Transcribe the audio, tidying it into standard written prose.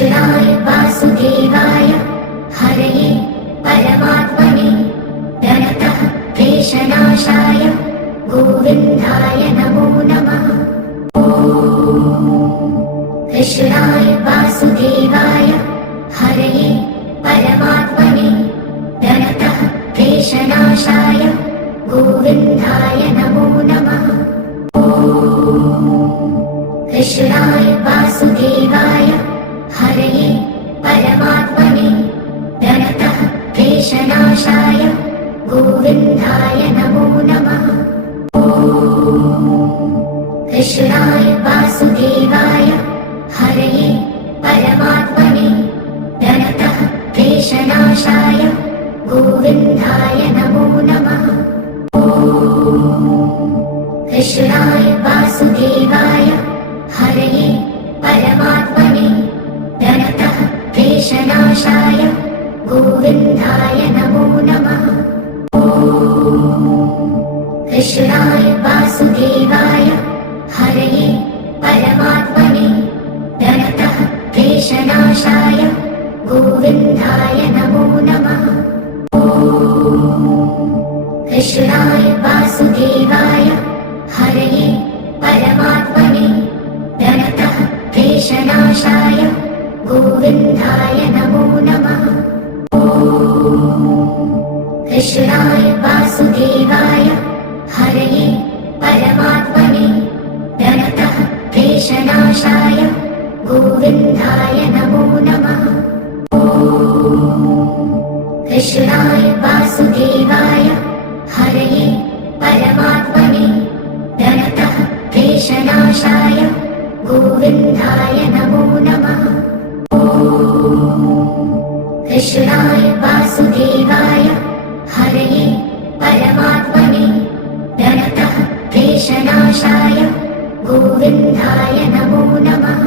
कृष्णाय वासुदेवाय हरये परमात्मने प्रणतः क्लेशनाशाय गोविन्दाय नमो नमः। कृष्णाय वासुदेवाय हरये परमात्मने प्रणतः क्लेशनाशाय गोविन्दाय नमो नमः। कृष्णाय वासुदेवाय हरये परमात्मने प्रणतः क्लेशनाशाय गोविन्दाय नमो नमः। कृष्णाय वासुदेवाय हरये परमात्मने प्रणतः क्लेशनाशाय गोविन्दाय नमो नमः। कृष्णाय वासुदेवाय हरये परमात्मने प्रणतः क्लेशनाशाय गोविन्दाय नमो नमः। कृष्णाय वासुदेवाय हरये परमात्मने प्रणतः क्लेशनाशाय गोविन्दाय नमो नमः। कृष्णाय वासुदेवाय हरये परमात्मने प्रणतः क्लेशनाशाय गोविन्दाय नमो नमः। कृष्णाय वासुदेवाय हरये परमात्मने प्रणतः क्लेशनाशाय गोविन्दाय नमो नमः। कृष्णाय वासुदेवाय हरये परमात्मने प्रणतः क्लेशनाशाय गोविन्दाय नमो नमः। कृष्णाय वासुदेवाय हरये परमात्मने प्रणतः क्लेशनाशाय गोविन्दाय नमो नमः।